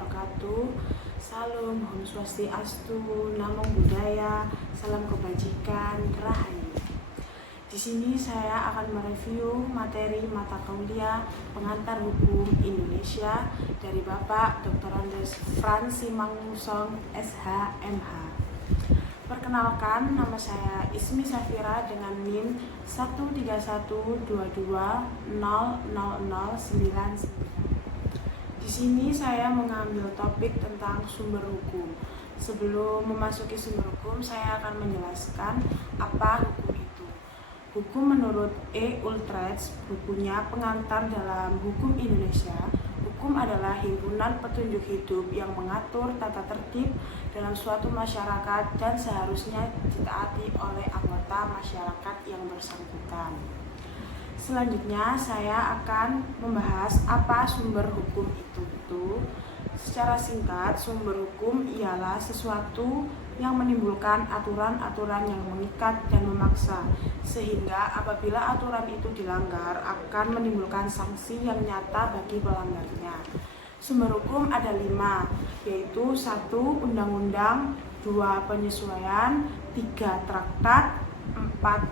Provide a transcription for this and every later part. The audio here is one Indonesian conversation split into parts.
wabarakatuh. Salam, Om Swastiastu, Namo Buddhaya, salam kebajikan, rahayu. Di sini saya akan mereview materi mata kuliah pengantar hukum Indonesia dari Bapak Dr. Andes Frans Simangunguson, SH, MH. Perkenalkan, nama saya Ismi Safira dengan NIM 13122000099. Di sini saya mengambil topik tentang sumber hukum. Sebelum memasuki sumber hukum, saya akan menjelaskan apa hukum itu. Hukum menurut E. Utrecht, bukunya pengantar dalam hukum Indonesia. Hukum adalah himpunan petunjuk hidup yang mengatur tata tertib dalam suatu masyarakat dan seharusnya ditaati oleh anggota masyarakat yang bersangkutan. Selanjutnya saya akan membahas apa sumber hukum itu. Secara singkat, sumber hukum ialah sesuatu yang menimbulkan aturan-aturan yang mengikat dan memaksa, sehingga apabila aturan itu dilanggar akan menimbulkan sanksi yang nyata bagi pelanggarnya. Sumber hukum ada 5, yaitu 1. Undang-undang, 2. Penyesuaian, 3. Traktat, 4.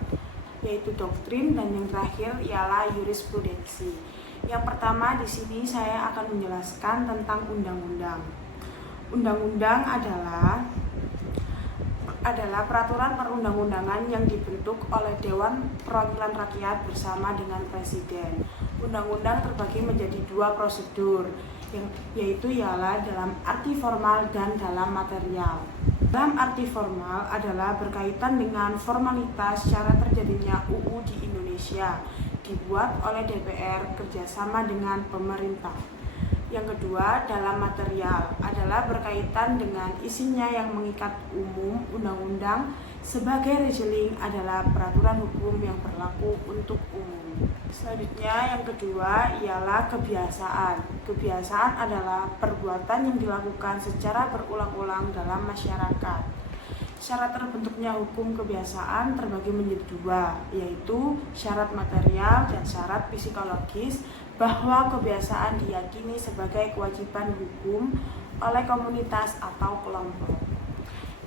yaitu doktrin, dan yang terakhir ialah jurisprudensi. Yang pertama di sini saya akan menjelaskan tentang undang-undang. Undang-undang adalah peraturan perundang-undangan yang dibentuk oleh Dewan Perwakilan Rakyat bersama dengan Presiden. Undang-undang terbagi menjadi 2 prosedur, yaitu ialah dalam arti formal dan dalam material. Dalam arti formal adalah berkaitan dengan formalitas cara terjadinya UU di Indonesia, dibuat oleh DPR kerjasama dengan pemerintah. Yang kedua, dalam material adalah berkaitan dengan isinya yang mengikat umum. Undang-undang sebagai regeling adalah peraturan hukum yang berlaku untuk umum. Selanjutnya yang kedua ialah kebiasaan. Kebiasaan adalah perbuatan yang dilakukan secara berulang-ulang dalam masyarakat. Syarat terbentuknya hukum kebiasaan terbagi menjadi 2, yaitu syarat material dan syarat psikologis, bahwa kebiasaan diyakini sebagai kewajiban hukum oleh komunitas atau kelompok.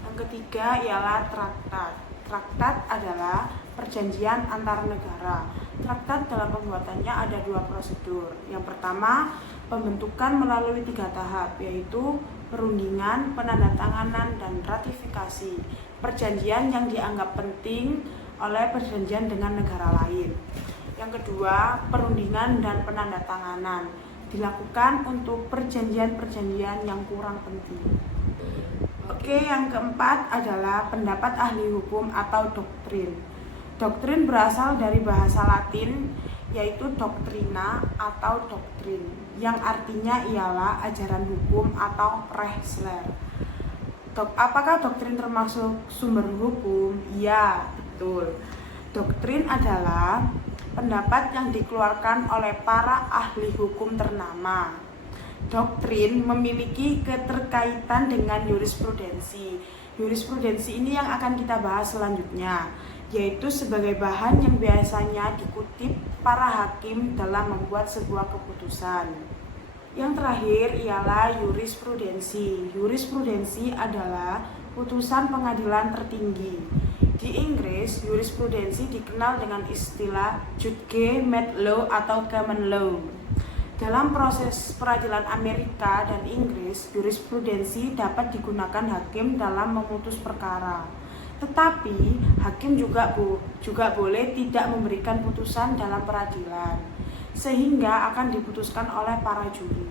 Yang ketiga ialah traktat. Traktat adalah perjanjian antar negara. Traktat dalam pembuatannya ada 2 prosedur. Yang pertama, pembentukan melalui 3 tahap, yaitu perundingan, penandatanganan, dan ratifikasi. Perjanjian yang dianggap penting oleh perjanjian dengan negara lain. Yang kedua, perundingan dan penandatanganan dilakukan untuk perjanjian-perjanjian yang kurang penting. Oke, yang keempat adalah pendapat ahli hukum atau doktrin. Doktrin berasal dari bahasa Latin, yaitu doctrina atau doktrin, yang artinya ialah ajaran hukum atau Rehsler. Apakah doktrin termasuk sumber hukum? Ya, betul. Doktrin adalah pendapat yang dikeluarkan oleh para ahli hukum ternama. Doktrin memiliki keterkaitan dengan jurisprudensi. Jurisprudensi ini yang akan kita bahas selanjutnya, yaitu sebagai bahan yang biasanya dikutip para hakim dalam membuat sebuah keputusan. Yang terakhir ialah jurisprudensi. Jurisprudensi adalah putusan pengadilan tertinggi. Di Inggris, jurisprudensi dikenal dengan istilah judge made law atau common law. Dalam proses peradilan Amerika dan Inggris, jurisprudensi dapat digunakan hakim dalam memutus perkara. Tetapi, hakim juga boleh tidak memberikan putusan dalam peradilan, sehingga akan diputuskan oleh para juri.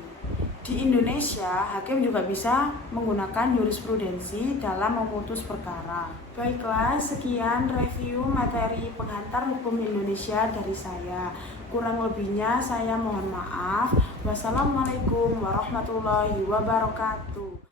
Di Indonesia, hakim juga bisa menggunakan jurisprudensi dalam memutus perkara. Baiklah, sekian review materi pengantar hukum Indonesia dari saya. Kurang lebihnya saya mohon maaf. Wassalamualaikum warahmatullahi wabarakatuh.